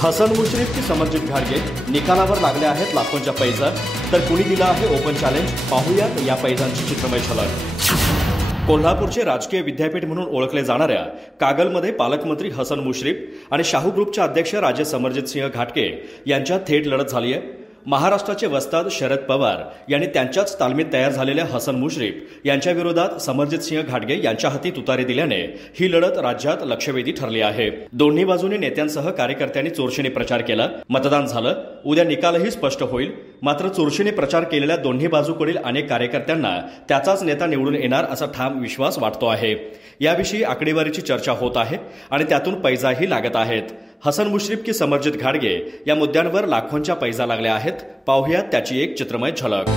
हसन मुश्रीफ की समर्जित घाडगे निकालावर लागले आहेत लाखोंच्या पैजा, तर कुणी दिला आहे ओपन चॅलेंज? पाहूयात या पैजांची चित्रमय झलक। कोल्हापूरचे राजकीय विद्यापीठ म्हणून ओळखले जाणाऱ्या कागलमध्ये पालकमंत्री हसन मुश्रीफ आणि शाहू ग्रुपचे अध्यक्ष राजे समरजित सिंह घाटगे यांच्यात थेट लढत झाली आहे। महाराष्ट्राचे वस्ताद शरद पवार यांनी त्यांच्याच तालमीत तयार झालेल्या हसन मुश्रीफ यांच्या विरोधात समरजित सिंह घाटगे यांच्या हाती तुतारी दिल्याने ही लढत राज्यात लक्षवेधी ठरली आहे। दोन्ही बाजूने नेत्यांसह कार्यकर्त्यांनी चोरशीने प्रचार केला, मतदान झालं, उद्या निकालही स्पष्ट होईल। मात्र चोरशीने प्रचार केलेल्या दोन्ही बाजूकडील अनेक कार्यकर्त्यांना त्याचाच नेता निवडून येणार असा ठाम विश्वास वाटतो आहे। याविषयी आकडेवारीची चर्चा होत आहे आणि त्यातून पैजाही लागत आहेत। हसन मुश्रीफ की समर्जित घाटगे या मुद्द्यांवर लाखोंच्या पैजा लागल्या आहेत। पाहूयात त्याची एक चित्रमय झलक।